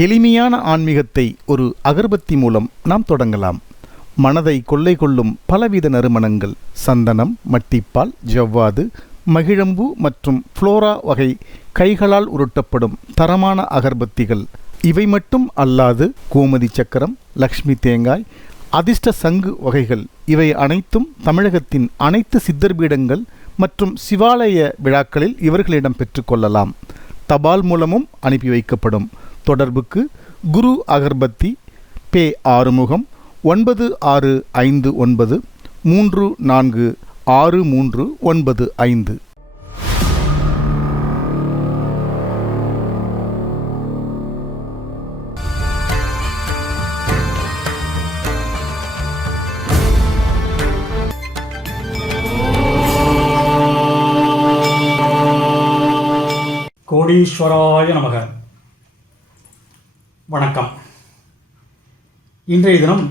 எளிமையான ஆன்மீகத்தை ஒரு அகர்பத்தி மூலம் நாம் தொடங்கலாம். மனதை கொள்ளை கொள்ளும் பலவித நறுமணங்கள், சந்தனம், மட்டிப்பால், ஜவ்வாது, மகிழம்பூ மற்றும் ஃப்ளோரா வகை கைகளால் உருட்டப்படும் தரமான அகர்பத்திகள். இவை மட்டும் அல்லாது கோமதி சக்கரம், லக்ஷ்மி தேங்காய், அதிர்ஷ்ட சங்கு வகைகள் இவை அனைத்தும் தமிழகத்தின் அனைத்து சித்தர் பீடங்கள் மற்றும் சிவாலய விழாக்களில் இவர்களிடம் பெற்றுக்கொள்ளலாம். தபால் மூலமும் அனுப்பி வைக்கப்படும். தொடர்புக்கு குரு அகர்பத்தி, பே. ஆறுமுகம், 9639346395. கோடீஸ்வராய நமக. வணக்கம். இன்றைய தினம்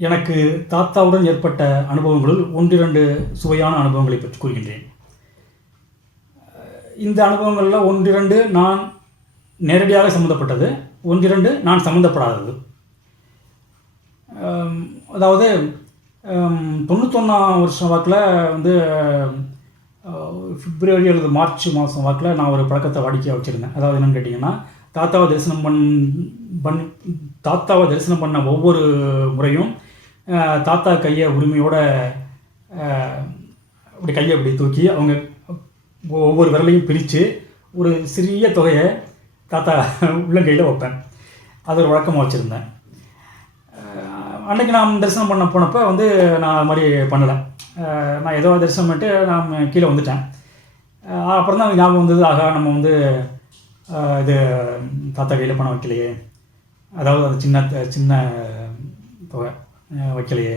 எனக்கு தாத்தாவுடன் ஏற்பட்ட அனுபவங்களுள் ஒன்றிரண்டு சுவையான அனுபவங்களை பற்றி கூறுகின்றேன். இந்த அனுபவங்களில் ஒன்றிரண்டு நான் நேரடியாக சம்மந்தப்பட்டது, ஒன்றிரண்டு நான் சம்மந்தப்படாதது. அதாவது 91 வருஷம் வாக்கில் பிப்ரவரி அல்லது மார்ச் மாதம் வாக்கில் நான் ஒரு பழக்கத்தை வாடிக்கையாக வச்சுருந்தேன். அதாவது என்னென்னு கேட்டிங்கன்னா, தாத்தாவை தரிசனம் பண்ண ஒவ்வொரு முறையும் தாத்தா கையை உரிமையோடு அப்படி கையை அப்படி தூக்கி அவங்க ஒவ்வொரு விரலையும் பிரித்து ஒரு சிறிய தொகையை தாத்தா உள்ளங்கையில் வைப்பேன். அது ஒரு வழக்கமாக வச்சுருந்தேன். அன்றைக்கி நான் தரிசனம் பண்ண போனப்போ நான் அது மாதிரி பண்ணலை. நான் ஏதோ தரிசனம் பண்ணிட்டு நான் கீழே வந்துட்டேன். அப்புறம் தான் ஞாபகம் வந்தது, ஆகா நம்ம இது தாத்தா கையில் பணம் வைக்கலையே, அதாவது அது சின்ன தொகை வைக்கலையே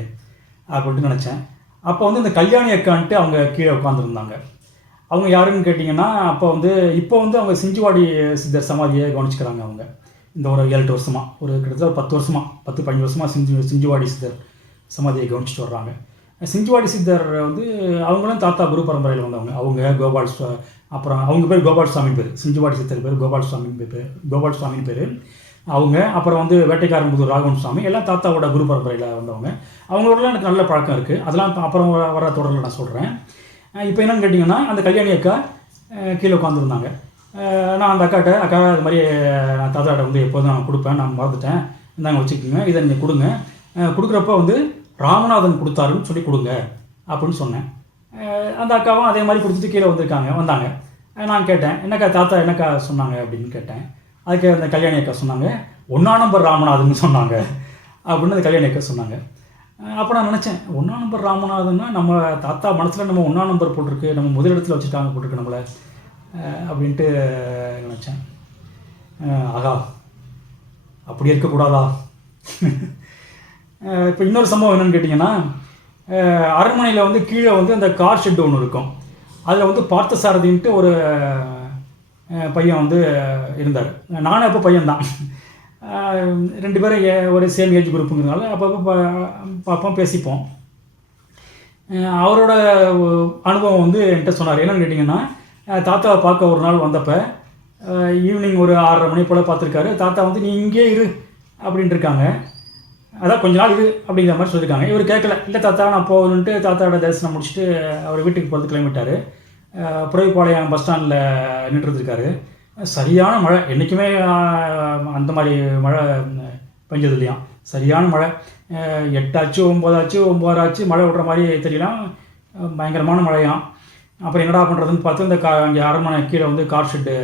அப்படின்ட்டு நினச்சேன். அப்போ இந்த கல்யாணி அக்கான்ட்டு அவங்க கீழே உட்காந்துருந்தாங்க. அவங்க யாருன்னு கேட்டிங்கன்னா, இப்போ அவங்க சிஞ்சுவாடி சித்தர் சமாதியை கவனிச்சுக்கிறாங்க. அவங்க இந்த ஒரு 7-8 வருஷமாக, ஒரு கிட்டத்தட்ட 10 வருஷமாக 10-15 வருஷமாக சிஞ்சுவாடி சித்தர் சமாதியை கவனிச்சுட்டு வர்றாங்க. சிஞ்சுவாடி சித்தர் அவங்களும் தாத்தா குரு பரம்பரையில் வந்தவங்க. அவங்க அப்புறம் அவங்க பேர் கோபால் சுவாமி பேர், சிஞ்சுவாடி சித்தர் பேர் கோபால் சுவாமின்னு பேர் அவங்க. அப்புறம் வேட்டைக்காரன் புது ராகவன் சுவாமி, எல்லாம் தாத்தாவோட குரு பரம்பரையில் வந்தவங்க. அவங்களோடலாம் எனக்கு நல்ல பழக்கம் இருக்குது. அதெல்லாம் அப்புறம் வர தொடரில் நான் சொல்கிறேன். இப்போ என்னென்னு கேட்டிங்கன்னா, அந்த கல்யாணி அக்கா கீழே உட்காந்துருந்தாங்க. நான் அந்த அக்கா அது மாதிரி நான் தாத்தாட்ட எப்போதும் நான் கொடுப்பேன், நான் மறந்துட்டேன், இந்தாங்க வச்சுக்கோங்க, இதை நீங்கள் கொடுங்க, கொடுக்குறப்ப ராமநாதன் கொடுத்தாருன்னு சொல்லி கொடுங்க அப்படின்னு சொன்னேன். அந்த அக்காவும் அதே மாதிரி கொடுத்துட்டு கீழே வந்தாங்க. நான் கேட்டேன், என்னக்கா தாத்தா என்னக்கா சொன்னாங்க அப்படின்னு கேட்டேன். அதுக்கு அந்த கல்யாணி அக்கா சொன்னாங்க, 1ஆம் நம்பர் ராமநாதன் சொன்னாங்க அப்படின்னு அந்த கல்யாணி அக்கா சொன்னாங்க. அப்போ நான் நினச்சேன், 1ஆம் நம்பர் ராமநாதன்னா நம்ம தாத்தா மனசில் நம்ம 1ஆம் நம்பர் போட்டிருக்கு, நம்ம முதலிடத்தில் வச்சுட்டாங்க போட்டிருக்கு நம்மளை அப்படின்ட்டு நினச்சேன். ஆகா, அப்படி இருக்கக்கூடாதா? இப்போ இன்னொரு சம்பவம் என்னென்னு கேட்டிங்கன்னா, அரண்மனையில் கீழே அந்த கார் ஷெட் ஒன்று இருக்கும். அதில் பார்த்தசாரதின்ட்டு ஒரு பையன் இருந்தார். நானும் அப்போ பையன்தான். 2 பேரும் ஒரு சேம் ஏஜ் குரூப்புங்கிறதுனால அப்பப்போ பார்ப்போம், பேசிப்போம். அவரோட அனுபவம் என்கிட்ட சொன்னார். என்னென்னு கேட்டிங்கன்னா, தாத்தாவை பார்க்க ஒரு நாள் வந்தப்போ ஈவினிங் ஒரு 6:30 மணி போல் பார்த்துருக்காரு. தாத்தா நீ இங்கே இரு அப்படின்ட்டு இருக்காங்க. அதான் கொஞ்ச நாள் இது அப்படிங்கிற மாதிரி சொல்லியிருக்காங்க. இவர் கேட்கல, இல்லை தாத்தா நான் போகணுன்ட்டு தாத்தாவோட தரிசனம் முடிச்சுட்டு அவர் வீட்டுக்கு போகிறது கிளம்பிட்டார். புறவிப்பாளையம் பஸ் ஸ்டாண்டில் நின்றுருக்காரு. சரியான மழை, என்றைக்குமே அந்த மாதிரி மழை பெஞ்சது இல்லையா, சரியான மழை. 8 ஆச்சு 9 ஆச்சு 9 ஆச்சு மழை விடுற மாதிரி தெரியலாம், பயங்கரமான மழையாம். அப்புறம் என்னடா பண்ணுறதுன்னு பார்த்து அங்கே அரண்மனை கீழே கார் ஷெட்டு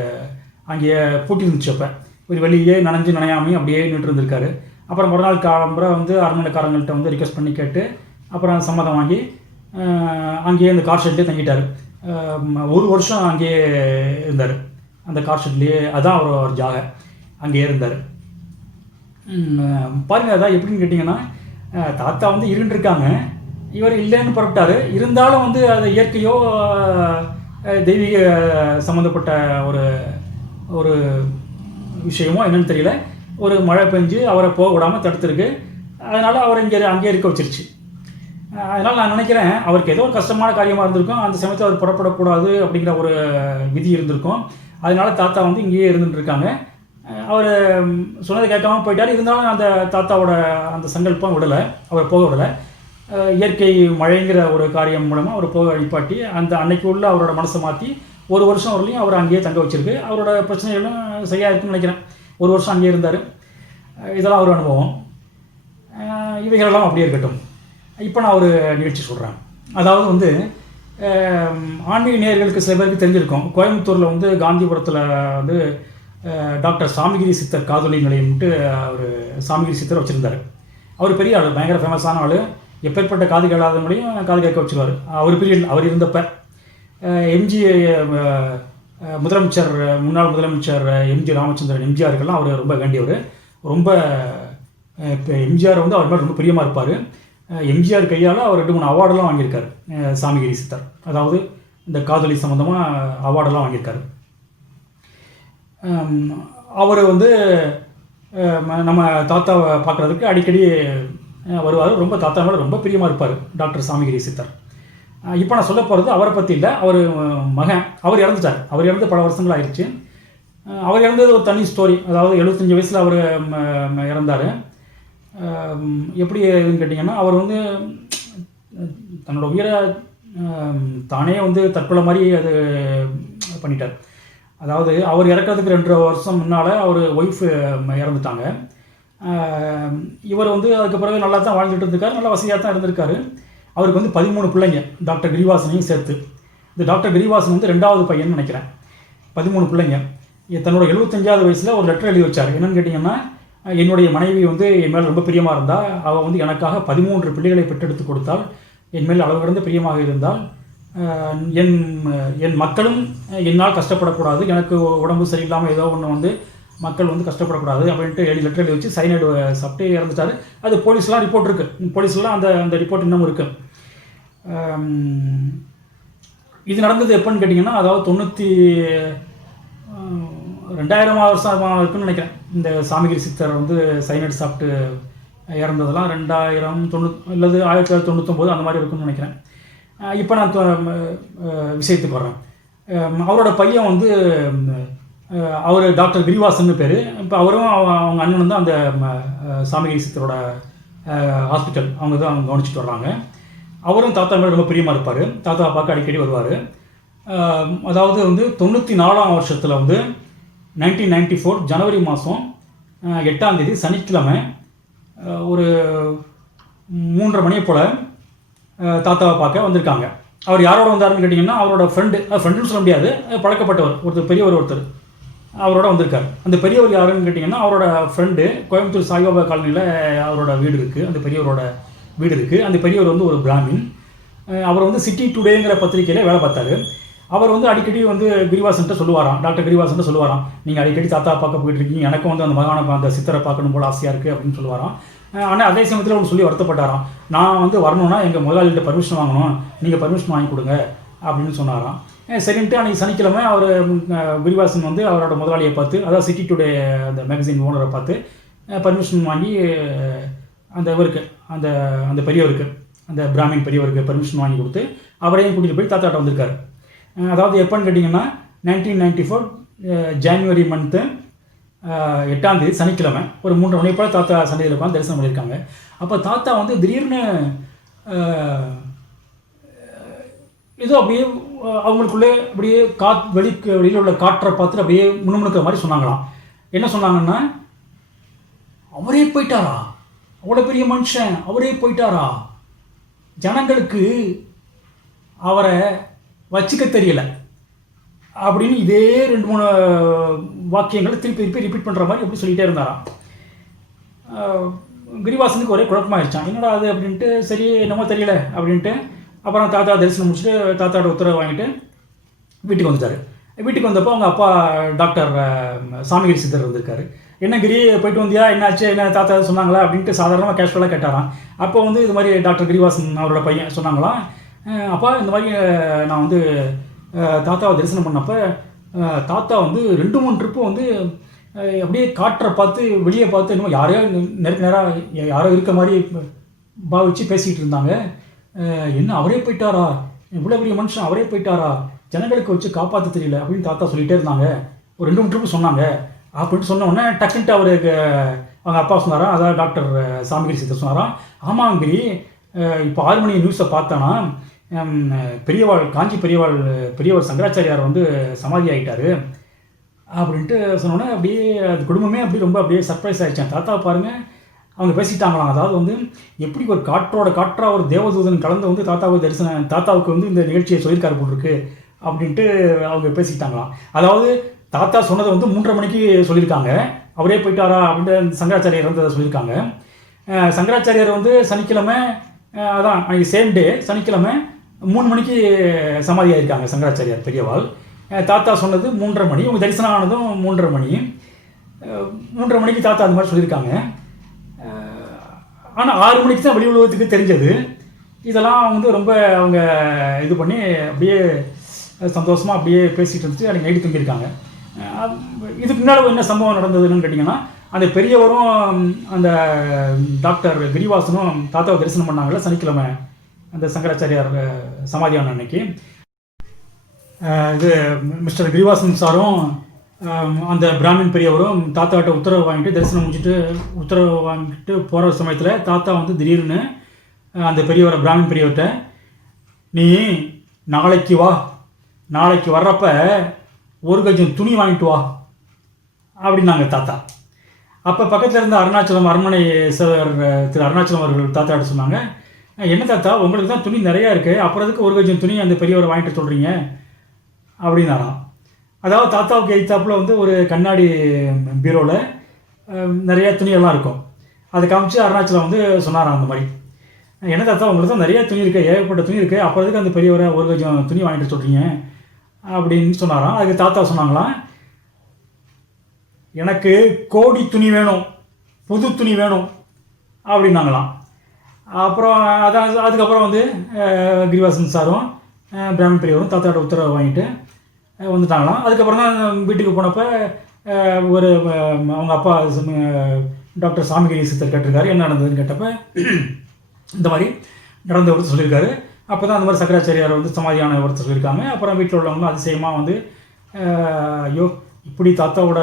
அங்கேயே பூட்டி இருந்துச்சு. அப்போ ஒரு வெளியே நனையாமையும் அப்படியே நின்று இருந்திருக்காரு. அப்புறம் மறுநாள் காலம்புற அரண்மனைக்காரங்கள்ட்ட ரிக்வெஸ்ட் பண்ணி கேட்டு அப்புறம் சம்மதம் வாங்கி அங்கேயே அந்த கார் ஷெட்லேயே தங்கிட்டார். 1 வருஷம் அங்கேயே இருந்தார், அந்த கார் ஷெட்லேயே. அதான் அவர் ஜாக அங்கேயே இருந்தார். பாருங்கள், அதான் எப்படின்னு கேட்டிங்கன்னா, தாத்தா இருந்துருக்காங்க, இவர் இல்லைன்னு புறப்பட்டார். இருந்தாலும் அது இயற்கையோ தெய்வீக சம்மந்தப்பட்ட ஒரு விஷயமோ என்னன்னு தெரியல, ஒரு மழை பெஞ்சு அவரை போக விடாமல் தடுத்துருக்கு. அதனால் அவரை அங்கேயே இருக்க வச்சிருச்சு. அதனால் நான் நினைக்கிறேன், அவருக்கு ஏதோ ஒரு கஷ்டமான காரியமாக இருந்திருக்கும், அந்த சமயத்தில் அவர் புறப்படக்கூடாது அப்படிங்கிற ஒரு விதி இருந்திருக்கும். அதனால் தாத்தா இங்கேயே இருந்துட்டுருக்காங்க. அவர் சொன்னதை கேட்காம போயிட்டார். இருந்தாலும் அந்த தாத்தாவோட அந்த சங்கல்பம் விடலை, அவர் போக விடலை. இயற்கை மழைங்கிற ஒரு காரியம் மூலமாக அவர் போக வழிபாட்டி அந்த அன்னைக்கு உள்ள அவரோட மனசை மாற்றி 1 வருஷம் வரலையும் அவர் அங்கேயே தங்க வச்சிருக்கு. அவரோட பிரச்சனைகளும் சரியாக இருக்குன்னு நினைக்கிறேன். 1 வருஷம் அங்கேயே இருந்தார். இதெல்லாம் ஒரு அனுபவம். இவைகளெல்லாம் அப்படியே இருக்கட்டும். இப்போ நான் ஒரு நிகழ்ச்சி சொல்கிறேன். அதாவது வந்து ஆன்மீக நேயர்களுக்கு சில பேருக்கு தெரிஞ்சிருக்கும். கோயம்புத்தூரில் வந்து காந்திபுரத்தில் வந்து டாக்டர் சாமிகிரி சித்தர் காதொலி நிலையம்ட்டு அவர் சாமிகிரி சித்தர் வச்சுருந்தார். அவர் பெரிய ஆள், பயங்கர ஃபேமஸான ஆள். எப்பேற்பட்ட காது கேளாதவங்களையும் காது கேட்க வச்சுருவார். அவர் இருந்தப்போ எம்ஜி முதலமைச்சர், முன்னாள் முதலமைச்சர் எம்ஜி ராமச்சந்திரன் எம்ஜிஆருக்கெல்லாம் அவர் ரொம்ப வேண்டியவர். ரொம்ப இப்போ எம்ஜிஆர் வந்து அவர் மேலே ரொம்ப பிரியமாக இருப்பார். எம்ஜிஆர் கையால் அவர் 2-3 அவார்டெல்லாம் வாங்கியிருக்காரு சாமிகிரி சித்தர். அதாவது இந்த காதொலி சம்மந்தமாக அவார்டெல்லாம் வாங்கியிருக்காரு. அவர் வந்து நம்ம தாத்தாவை பார்க்குறதுக்கு அடிக்கடி வருவார். ரொம்ப தாத்தா மேலே ரொம்ப பிரியமாக இருப்பார் டாக்டர் சாமிகிரி சித்தர். இப்போ நான் சொல்ல போகிறது அவரை பற்றி இல்லை, அவர் மகன். அவர் இறந்துட்டார். அவர் இறந்து பல வருஷங்கள் ஆயிடுச்சு. அவர் இறந்தது ஒரு தனி ஸ்டோரி. அதாவது 75 வயசில் அவர் இறந்தார். எப்படி இதுன்னு கேட்டிங்கன்னா, அவர் வந்து தன்னோட உயிரை தானே வந்து தற்கொலை மாதிரி அது பண்ணிட்டார். அதாவது அவர் இறக்கிறதுக்கு 2 வருஷம் முன்னால் அவர் ஒய்ஃப் இறந்துட்டாங்க. இவர் வந்து அதுக்கு பிறகு நல்லா தான் வாழ்ந்துட்டு இருந்திருக்காரு, நல்லா வசதியாக தான் இருந்திருக்காரு. அவருக்கு வந்து 13 பிள்ளைங்க, டாக்டர் கிரிவாசனையும் சேர்த்து. இந்த டாக்டர் கிரிவாசன் வந்து 2வது பையன் நினைக்கிறேன். 13 பிள்ளைங்க. தன்னோட 75வது வயசில் ஒரு லெட்டர் எழுதி வச்சார். என்னென்னு கேட்டிங்கன்னா, என்னுடைய மனைவி வந்து என் மேல் ரொம்ப பிரியமாக இருந்தால், அவள் வந்து எனக்காக 13 பிள்ளைகளை பெற்றெடுத்து கொடுத்தால், என் மேல் அளவு கடந்த பிரியமாக இருந்தால், என் மக்களும் என்னால் கஷ்டப்படக்கூடாது, எனக்கு உடம்பு சரியில்லாமல் ஏதோ ஒன்று வந்து மக்கள் வந்து கஷ்டப்படக்கூடாது அப்படின்ட்டு லெட்டர் எழுதி வச்சு சைனைடு சாப்பிட்டு இறந்துட்டார். அது போலீஸ்லாம் ரிப்போர்ட் இருக்குது. போலீஸ்லாம் அந்த ரிப்போர்ட் இன்னும் இருக்குது. இது நடந்தது எப்போன்னு கேட்டிங்கன்னா, அதாவது 2000 வருஷமாக இருக்குன்னு நினைக்கிறேன். இந்த சாமிகிரி சித்தர் வந்து சைனைடு சாப்பிட்டு இறந்ததெல்லாம் 2090 இல்லது 1999 அந்த மாதிரி இருக்குன்னு நினைக்கிறேன். இப்போ நான் விஷயத்துக்கு வர்றேன். அவரோட பையன் வந்து அவர் டாக்டர் கிரிவாசன் பேர். இப்போ அவரும் அவங்க அண்ணனும் தான் அந்த சாமிகிரி சித்தரோட ஹாஸ்பிட்டல் அவங்க கவனிச்சிட்டு வர்றாங்க. அவரும் தாத்தா மேலே ரொம்ப பிரியமாக இருப்பார். தாத்தாவை பார்க்க அடிக்கடி வருவார். அதாவது வந்து 94ஆம் வருஷத்தில் வந்து 1994 ஜனவரி மாதம் 8ஆம் தேதி சனிக்கிழமை ஒரு 3:30 மணியை போல் தாத்தாவை பார்க்க வந்திருக்காங்க. அவர் யாரோட வந்தாருன்னு கேட்டிங்கன்னா, அவரோட ஃப்ரெண்டுன்னு சொல்ல முடியாது, பழக்கப்பட்டவர் ஒருத்தர் அவரோட வந்திருக்கார். அந்த பெரியவர் யாருன்னு கேட்டிங்கன்னா, அவரோட ஃப்ரெண்டு கோயம்புத்தூர் சாய்பாபா காலனியில் அவரோட வீடு இருக்குது. அந்த பெரியவரோட வீடு இருக்குது. அந்த பெரியவர் வந்து ஒரு பிராமின். அவர் வந்து சிட்டி டுடேங்கிற பத்திரிகையில் வேலை பார்த்தாரு. அவர் வந்து அடிக்கடி வந்து கிரிவாசன்ட்ட சொல்லுவாராம், டாக்டர் கிரிவாசன்ட்ட சொல்லுவாராம், நீங்கள் அடிக்கடி தாத்தா பார்க்க போயிட்டு இருக்கீங்க, எனக்கும் வந்து அந்த மகான அந்த சித்தரை பார்க்கணும் போல் ஆசையாக இருக்குது அப்படின்னு சொல்லுவாராம். ஆனால் அதே சமயத்தில் ஒன்று சொல்லி வருத்தப்பட்டாராம், நான் வந்து வரணும்னா எங்கள் முதலாளிகிட்ட பர்மிஷன் வாங்கணும், நீங்கள் பர்மிஷன் வாங்கி கொடுங்க அப்படின்னு சொன்னாராம். சரின்ட்டு அன்றைக்கி சனிக்கிழமை அவர் கிரிவாசன் வந்து அவரோட முதலாளியை பார்த்து, அதாவது சிட்டி டுடே அந்த மேகசின் ஓனரை பார்த்து பர்மிஷன் வாங்கி அந்த இவருக்கு அந்த பெரியவருக்கு, அந்த பிராமின் பெரியவருக்கு பர்மிஷன் வாங்கி கொடுத்து அவரையும் கூட்டிகிட்டு போய் தாத்தாட்ட வந்திருக்காரு. அதாவது எப்போன்னு கேட்டிங்கன்னா 1994 ஜான்வரி மந்த்து 8ஆம் தேதி சனிக்கிழமை ஒரு 3:30 மணி போல் தாத்தா சந்தையில் உட்காந்து தரிசனம் பண்ணியிருக்காங்க. அப்போ தாத்தா வந்து திடீர்னு ஏதோ அப்படியே அவங்களுக்குள்ளே அப்படியே வெளியில் உள்ள காற்றை பார்த்துட்டு அப்படியே முணுமுணுக்கிற மாதிரி சொன்னாங்களாம். என்ன சொன்னாங்கன்னா, அவரே போயிட்டாரா, அவ்வளோ பெரிய மனுஷன் அவரே போயிட்டாரா, ஜனங்களுக்கு அவரை வச்சுக்க தெரியலை அப்படின்னு இதே 2-3 வாக்கியங்களை திருப்பி ரிப்பீட் பண்ணுற மாதிரி எப்படி சொல்லிகிட்டே இருந்தாராம். கிரிவாசனுக்கு ஒரே குழப்பமாகிடுச்சான், என்னடா அது அப்படின்ட்டு. சரி என்னமோ தெரியல அப்படின்ட்டு அப்புறம் தாத்தா தரிசனம் முடிச்சுட்டு தாத்தாவோட உத்தரவை வாங்கிட்டு வீட்டுக்கு வந்துட்டார். வீட்டுக்கு வந்தப்போ அவங்க அப்பா டாக்டர் சாமிகிரி சித்தர் வந்திருக்காரு. என்ன கிரி போயிட்டு வந்தியா, என்னாச்சு, என்ன தாத்தா சொன்னாங்களா அப்படின்ட்டு சாதாரணமாக கேஷுவலாக கேட்டாராம். அப்போ வந்து இது மாதிரி டாக்டர் கிரிவாசன் அவரோட பையன் சொன்னாங்களாம், அப்பா இந்த மாதிரி நான் வந்து தாத்தாவை தரிசனம் பண்ணப்போ தாத்தா வந்து 2-3 ட்ரிப்பு வந்து அப்படியே காற்றை பார்த்து வெளியே பார்த்து என்னமோ நேராக யாரோ இருக்க மாதிரி பாவிச்சு பேசிக்கிட்டு இருந்தாங்க. என்ன அவரே போயிட்டாரா, இவ்வளோ பெரிய மனுஷன் அவரே போயிட்டாரா, ஜனங்களுக்கு வச்சு காப்பாற்ற தெரியல அப்படின்னு தாத்தா சொல்லிகிட்டே இருந்தாங்க. ஒரு 2-3 ட்ரிப்பு சொன்னாங்க அப்படின்ட்டு சொன்ன உடனே டக்குன்ட்டு அவருக்கு அவங்க அப்பா சொன்னாராம், அதாவது டாக்டர் சாமிகிரி சித்தர் சொன்னாராம், ஆமாங்கிரி இப்போ 6 மணி நியூஸை பார்த்தோன்னா பெரியவாள் காஞ்சி பெரியவர் சங்கராச்சாரியார் வந்து சமாதி ஆகிட்டாரு அப்படின்ட்டு சொன்னோன்னே அப்படியே அது குடும்பமே அப்படியே சர்ப்ரைஸ் ஆகிடுச்சான். தாத்தாவை பாருங்கள், அவங்க பேசிட்டாங்களாம். அதாவது வந்து எப்படி ஒரு காற்றா ஒரு தேவதூதன் கலந்து வந்து தாத்தாவுக்கு வந்து இந்த நிகழ்ச்சியை சொல்லியிருக்காரு போட்டிருக்கு அப்படின்ட்டு அவங்க பேசிட்டாங்களாம். அதாவது தாத்தா சொன்னதை வந்து 3:30 மணிக்கு சொல்லியிருக்காங்க, அவரே போயிட்டாரா அப்படின்ட்டு சங்கராச்சாரியார் இருந்ததை சொல்லியிருக்காங்க. சங்கராச்சாரியார் வந்து சனிக்கிழமை, அதான் அன்றைக்கி சேம் டே சனிக்கிழமை 3 மணிக்கு சமாதி ஆகியிருக்காங்க சங்கராச்சாரியார் பெரியவாள். தாத்தா சொன்னது 3:30 மணி, உங்கள் தரிசனம் ஆனதும் 3:30 மணி. 3:30 மணிக்கு தாத்தா அந்த மாதிரி சொல்லியிருக்காங்க. ஆனால் 6 மணிக்கு தான் வெளி உலகத்துக்கு தெரிஞ்சது. இதெல்லாம் வந்து ரொம்ப அவங்க இது பண்ணி அப்படியே சந்தோஷமாக அப்படியே பேசிகிட்டு இருந்துட்டு அன்றைக்கி நைட்டு தூங்கியிருக்காங்க. இதுக்கு முன்னால் என்ன சம்பவம் நடந்ததுன்னு கேட்டிங்கன்னா, அந்த பெரியவரும் அந்த டாக்டர் கிரிவாசனும் தாத்தாவை தரிசனம் பண்ணாங்கள்ல சனிக்கிழமை, அந்த சங்கராச்சாரியார் சமாதியான அன்னைக்கு. இது மிஸ்டர் கிரிவாசன் சாரும் அந்த பிராமின் பெரியவரும் தாத்தாட்ட உத்தரவு வாங்கிட்டு தரிசனம் முடிச்சுட்டு உத்தரவு வாங்கிட்டு போகிற சமயத்தில் தாத்தா வந்து திடீர்னு அந்த பெரியவரை பிராமின் பெரியவர்கிட்ட, நீ நாளைக்கு வர்றப்ப 1 கஜம் துணி வாங்கிட்டு வா அப்படின்னாங்க தாத்தா. அப்போ பக்கத்தில் இருந்த அருணாச்சலம் அரண்மனை சேவர் திரு அருணாச்சலம் அவர்கள் தாத்தாட்ட சொன்னாங்க, என்ன தாத்தா உங்களுக்கு தான் துணி நிறையா இருக்குது, அப்புறம் அதுக்கு 1 கஜம் துணி அந்த பெரியவரை வாங்கிட்டு சொல்கிறீங்க அப்படின்னாராம். அதாவது தாத்தாவுக்கு எய்த்தாப்பில் வந்து ஒரு கண்ணாடி பீரோவில் நிறையா துணியெல்லாம் இருக்கும். அதை காமிச்சு அருணாச்சலம் வந்து சொன்னாராம் அந்த மாதிரி, என்ன தாத்தா உங்களுக்கு தான் நிறையா துணி இருக்குது, ஏகப்பட்ட துணி இருக்குது, அப்புறம் அதுக்கு அந்த பெரியவரை 1 கஜம் துணி வாங்கிட்டு சொல்கிறீங்க அப்படின்னு சொன்னாராம். அதுக்கு தாத்தா சொன்னாங்களாம், எனக்கு கோடி துணி வேணும், புது துணி வேணும் அப்படின்னாங்களாம். அப்புறம் அதுக்கப்புறம் வந்து கிரிவாசன் சாரும் பிராமின் பெரியவரும் தாத்தாவோட உத்தரவை வாங்கிட்டு வந்துட்டாங்களாம். அதுக்கப்புறம் தான் வீட்டுக்கு போனப்போ ஒரு அவங்க அப்பா டாக்டர் சாமிகிரி சித்தர் கேட்டிருக்காரு என்ன நடந்ததுன்னு கேட்டப்போ இந்த மாதிரி நடந்த ஒருத்தர் சொல்லியிருக்காரு. அப்போ தான் அந்த மாதிரி சங்கராச்சாரியார் வந்து சமாதியான ஒருத்தர் சொல்லியிருக்காங்க. அப்புறம் வீட்டில் உள்ளவங்களும் அதிசயமாக வந்து ஐயோ இப்படி தாத்தாவோட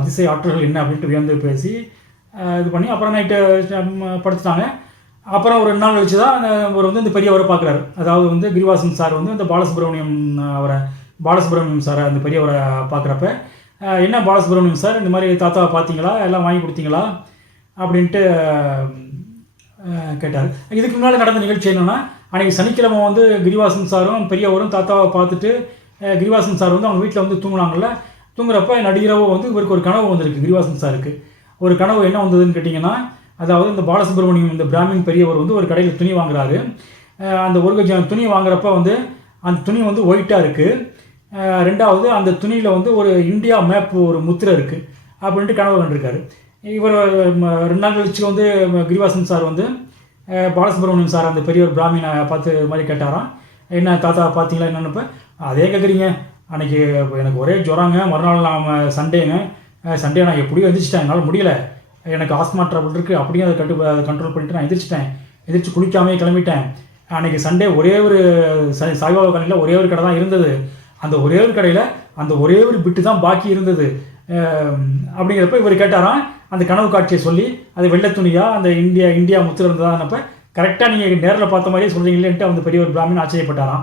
அதிசய ஆற்றல்கள் என்ன அப்படின்ட்டு வியந்து பேசி இது பண்ணி அப்புறம் நைட்டு படுத்துட்டாங்க. அப்புறம் ஒரு 2 நாள் கழிச்சு தான் அவர் வந்து இந்த பெரியவரை பார்க்குறாரு. அதாவது வந்து கிரிவாசன் சார் வந்து இந்த பாலசுப்ரமணியம் சாரை அந்த பெரியவரை பார்க்குறப்ப, என்ன பாலசுப்ரமணியம் சார் இந்த மாதிரி தாத்தாவை பார்த்தீங்களா, எல்லாம் வாங்கி கொடுத்தீங்களா அப்படின்ட்டு கேட்டார். இதுக்கு முன்னால் நடந்த நிகழ்ச்சி என்னென்னா, அன்றைக்கி சனிக்கிழமை வந்து கிரிவாசன் சாரும் பெரியவரும் தாத்தாவை பார்த்துட்டு கிரிவாசன் சார் வந்து அவங்க வீட்டில் வந்து தூங்கினாங்கள்ல, தூங்குறப்ப நடிகரவோ வந்து இவருக்கு ஒரு கனவு வந்திருக்கு. கிரிவாசன் சாருக்கு ஒரு கனவு என்ன வந்ததுன்னு கேட்டிங்கன்னா, அதாவது இந்த பாலசுப்ரமணியம் இந்த பிராமின் பெரியவர் வந்து ஒரு கடையில் துணி வாங்குறாரு. அந்த 1 கஜம் துணி வாங்குறப்ப வந்து அந்த துணி வந்து ஒயிட்டாக இருக்குது. ரெண்டாவது அந்த துணியில் வந்து ஒரு இந்தியா மேப் ஒரு முத்திரை இருக்குது அப்படின்ட்டு கனவு கண்டிருக்காரு. இவர் 2 நாள் கழிச்சு வந்து கிரிவாசன் சார் வந்து பாலசுப்ரமணியம் சார் அந்த பெரியவர் பிராமினை பார்த்து மாதிரி கேட்டாராம், என்ன தாத்தா பார்த்தீங்களா என்னன்னப்போ, அதே கேட்குறீங்க, அன்றைக்கி எனக்கு ஒரே ஜுரங்க, மறுநாள் நான் சண்டே நான் எப்படியும் எந்திரிச்சிட்டேன், என்னால் முடியல, எனக்கு ஆஸ்மா ட்ரபிள் இருக்குது, அப்படியே அதை கண்ட்ரோல் பண்ணிவிட்டு நான் எந்திரிச்சு குளிக்காமே கிளம்பிட்டேன். அன்றைக்கி சண்டே ஒரே ஒரு சாய்பாபா கடையில் ஒரே ஒரு கடை தான் இருந்தது, அந்த ஒரே ஒரு கடையில் அந்த ஒரே ஒரு பிட்டு தான் பாக்கி இருந்தது அப்படிங்கிறப்ப இவர் கேட்டாராம் அந்த கனவு காட்சியை சொல்லி, அது வெள்ளை துணியாக அந்த இந்தியா முத்திரை இருந்ததானப்போ கரெக்டாக நீங்கள் நேரில் பார்த்த மாதிரியே சொல்கிறீங்களேன்ட்டு அந்த பெரியவர் பிராமின் ஆச்சரியப்பட்டாராம்.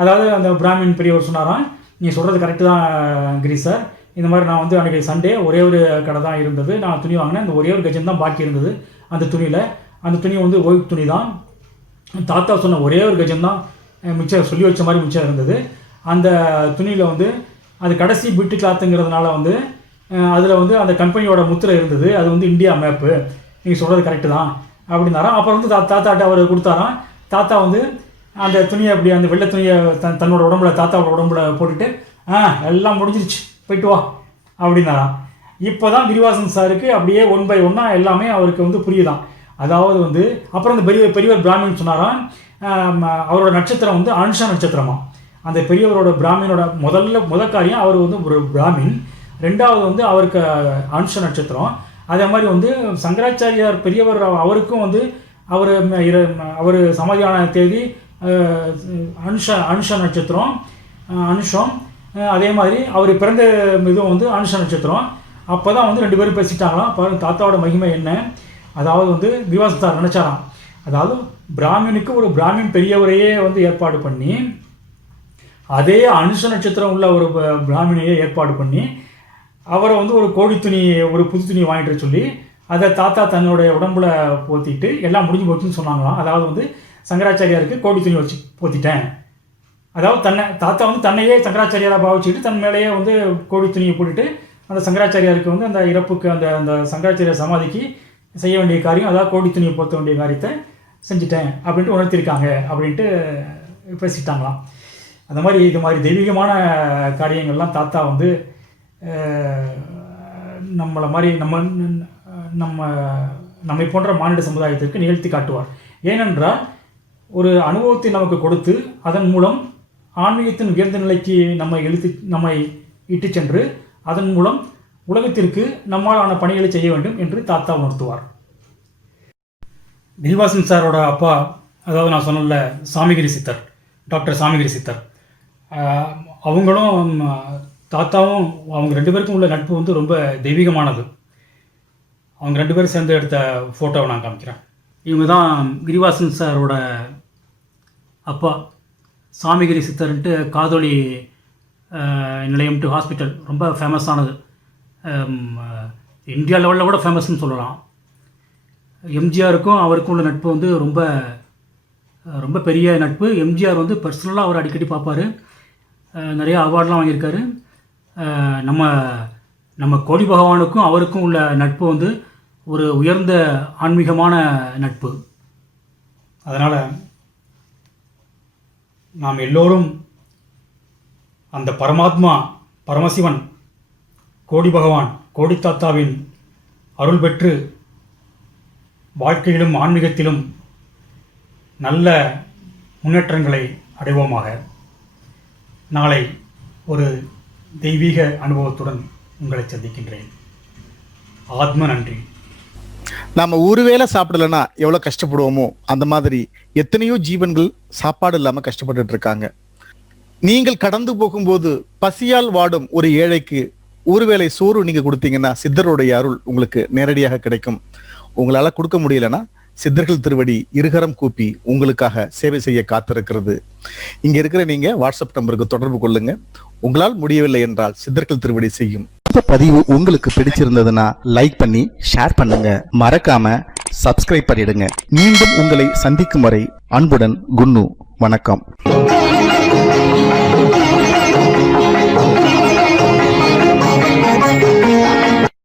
அதாவது அந்த பிராமின் பெரியவர் சொன்னாராம், நீங்கள் சொல்கிறது கரெக்டு தான் கிரி சார், இந்த மாதிரி நான் வந்து அன்றைக்கி சண்டே ஒரே ஒரு கடை தான் இருந்தது, நான் துணி வாங்கினேன், அந்த ஒரே ஒரு கஜம் தான் பாக்கி இருந்தது அந்த துணியில், அந்த துணி வந்து ஒயிட் துணி தான், தாத்தா சொன்ன ஒரே ஒரு கஜம் தான் மிச்சம் சொல்லி வச்ச மாதிரி மிச்சம் இருந்தது. அந்த துணியில் வந்து அது கடைசி பிட்டு கிளாத்துங்கிறதுனால வந்து அதில் வந்து அந்த கம்பெனியோட முத்திரை இருந்தது, அது வந்து இந்தியா மேப்பு, நீங்கள் சொல்கிறது கரெக்டு தான் அப்படின்னாராம். அப்புறம் வந்து தாத்தாட்ட அவர் கொடுத்தாராம். தாத்தா வந்து அந்த துணியை அப்படி அந்த வெள்ளை துணியை தன்னோட உடம்புல தாத்தாவோட உடம்புல போட்டுட்டு எல்லாம் முடிஞ்சிருச்சு போயிட்டு வா அப்படின்னாராம். இப்போ தான் கிரிவாசன் சாருக்கு அப்படியே 1 by 1 எல்லாமே அவருக்கு வந்து புரியுதான். அதாவது வந்து அப்புறம் அந்த பெரியவர் பிராமின் சொன்னாராம், அவரோட நட்சத்திரம் வந்து அனுஷா நட்சத்திரமா. அந்த பெரியவரோட பிராமினோட முதல் காரியம் அவர் வந்து ஒரு பிராமின், ரெண்டாவது வந்து அவருக்கு அனுஷ நட்சத்திரம். அதே மாதிரி வந்து சங்கராச்சாரியார் பெரியவர் அவருக்கும் வந்து அவர் சமாதியான தேதி அனுஷ நட்சத்திரம் அனுஷம். அதே மாதிரி அவர் பிறந்த இதுவும் வந்து அனுஷ நட்சத்திரம். அப்போ தான் வந்து 2 பேரும் பேசிட்டாங்களாம். பாருங்க தாத்தாவோட மகிமை என்ன. அதாவது வந்து கிரிவாசன் நினச்சாராம், அதாவது பிராமினுக்கு ஒரு பிராமின் பெரியவரையே வந்து ஏற்பாடு பண்ணி, அதே அனுஷ நட்சத்திரம் உள்ள ஒரு பிராமணியை ஏற்பாடு பண்ணி அவரை வந்து ஒரு கோடி துணி, ஒரு புது துணி வாங்கிட்டு சொல்லி அதை தாத்தா தன்னுடைய உடம்புல போத்திட்டு எல்லாம் முடிஞ்சு போச்சுன்னு சொன்னாங்களாம். அதாவது வந்து சங்கராச்சாரியாருக்கு கோடி துணி வச்சு போத்திட்டேன். அதாவது தாத்தா வந்து தன்னையே சங்கராச்சாரியாராக பாவிச்சுட்டு தன் மேலேயே வந்து கோடி துணியை போட்டுட்டு அந்த சங்கராச்சாரியாருக்கு வந்து அந்த இறப்புக்கு அந்த சங்கராச்சாரியார் சமாதிக்கு செய்ய வேண்டிய காரியம், அதாவது கோடி துணியை போற்ற வேண்டிய காரியத்தை செஞ்சுட்டேன் அப்படின்ட்டு உணர்த்திருக்காங்க அப்படின்ட்டு பேசிட்டாங்களாம். அந்த மாதிரி இது மாதிரி தெய்வீகமான காரியங்கள்லாம் தாத்தா வந்து நம்மளை மாதிரி நம்மை போன்ற மானிட சமுதாயத்திற்கு நிகழ்த்தி காட்டுவார். ஏனென்றால் ஒரு அனுபவத்தை நமக்கு கொடுத்து அதன் மூலம் ஆன்மீகத்தின் உயர்ந்த நிலைக்கு நம்மை இட்டு சென்று அதன் மூலம் உலகத்திற்கு நம்மாலான பணிகளை செய்ய வேண்டும் என்று தாத்தா உணர்த்துவார். கிரிவாசன் சாரோட அப்பா, அதாவது நான் சொன்னல சாமிகிரி சித்தர், டாக்டர் சாமிகிரி சித்தர், அவங்களும் தாத்தாவும் அவங்க 2 பேருக்கும் உள்ள நட்பு வந்து ரொம்ப தெய்வீகமானது. அவங்க 2 பேரும் சேர்ந்து எடுத்த ஃபோட்டோவை நான் காமிக்கிறேன். இவங்க தான் கிரிவாசன் சாரோட அப்பா, சாமிகிரி சித்தர்ன்ட்டு காதொளி நிலையம்ட்டு ஹாஸ்பிட்டல் ரொம்ப ஃபேமஸானது, இந்தியா லெவலில் கூட ஃபேமஸ்ன்னு சொல்லலாம். எம்ஜிஆருக்கும் அவருக்கும் உள்ள நட்பு வந்து ரொம்ப ரொம்ப பெரிய நட்பு. எம்ஜிஆர் வந்து பர்சனலாக அவர் அடிக்கடி பார்ப்பார், நிறைய அவார்ட்லாம் வாங்கியிருக்காரு. நம்ம கோடி பகவானுக்கும் அவருக்கும் உள்ள நட்பு வந்து ஒரு உயர்ந்த ஆன்மீகமான நட்பு. அதனால் நாம் எல்லோரும் அந்த பரமாத்மா, பரமசிவன், கோடி பகவான், கோடி தாத்தாவின் அருள் பெற்று வாழ்க்கையிலும் ஆன்மீகத்திலும் நல்ல முன்னேற்றங்களை அடைவோமாக. நாளை ஒரு தெய்வீக அனுபவத்துடன் உங்களை சந்திக்கின்றேன். ஆத்ம நன்றி. நாம் ஒருவேளை சாப்பிடலைன்னா எவ்வளோ கஷ்டப்படுவோமோ அந்த மாதிரி எத்தனையோ ஜீவன்கள் சாப்பாடு இல்லாமல் கஷ்டப்பட்டுட்டு இருக்காங்க. நீங்கள் கடந்து போகும்போது பசியால் வாடும் ஒரு ஏழைக்கு ஒருவேளை சோறு நீங்கள் கொடுத்தீங்கன்னா சித்தருடைய அருள் உங்களுக்கு நேரடியாக கிடைக்கும். உங்களால் கொடுக்க முடியலன்னா சித்தர்கள் திருவடி இருகரம் கூப்பி உங்களுக்காக சேவை செய்ய காத்திருக்கிறது. இங்க இருக்கிற நீங்க வாட்ஸ்அப் நம்பருக்கு தொடர்பு கொள்ளுங்க. உங்களால் முடியவில்லை என்றால் சித்தர்கள் திருவடி செய்யும். இந்த பதிவு உங்களுக்கு பிடிச்சிருந்ததுன்னா லைக் பண்ணி ஷேர் பண்ணுங்க. மறக்காம சப்ஸ்கிரைப் பண்ணிடுங்க. மீண்டும் உங்களை சந்திக்கும் வரை அன்புடன் குன்னு. வணக்கம்.